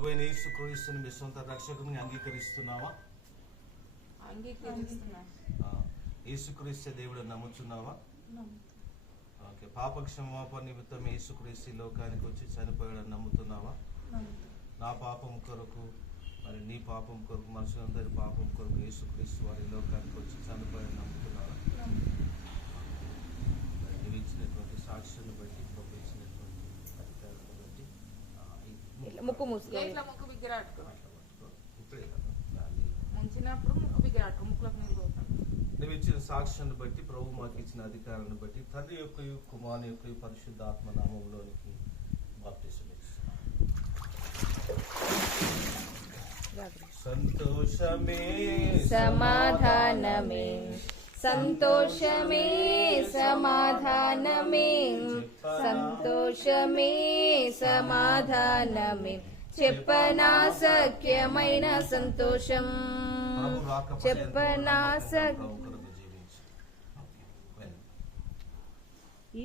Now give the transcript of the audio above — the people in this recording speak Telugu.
ప్రభువైన యేసుక్రీస్తుని మీ సొంత రక్షకుని అంగీకరిస్తున్నావా? యేసుక్రీస్తు దేవుడు నమ్ముచున్నావా? ఓకే. పాప క్షమాపణ నిమిత్తం యేసుక్రీస్తు లోకానికి వచ్చి చనిపోయాడని నమ్ముతున్నావా? నా పాపం కొరకు మరి నీ పాపం కొరకు మనుషులందరి పాపం కొరకు యేసుక్రీస్తు వారి లోకానికి వచ్చి చనిపోయాడని నమ్ముతున్నావా? నువ్వు ఇచ్చినటువంటి సాక్ష్యాన్ని బట్టి, ప్రభు ఇచ్చినటువంటి అధికారాన్ని బట్టి ముక్కు మూసుకో. ముక్కు బిగ్గరాటుకో. ముంచినప్పుడు ముక్కు బిగ్గరాటుకో. ముక్కులకు నీళ్ళు పోతాను. నువ్వు ఇచ్చిన సాక్ష్యాన్ని బట్టి, ప్రభు మాకు ఇచ్చిన అధికారాన్ని బట్టి తండ్రి యొక్క కుమారుని యొక్క పరిశుద్ధాత్మ నామములోనికి బాప్టిజం ఇస్తున్నాను. సంతోషమే సమాధానమే, సంతోషమే సమాధానమే, సంతోషమే సమాధానమే, చెప్పనా సఖ్యమైన సంతోషం, చెప్పనా ఈ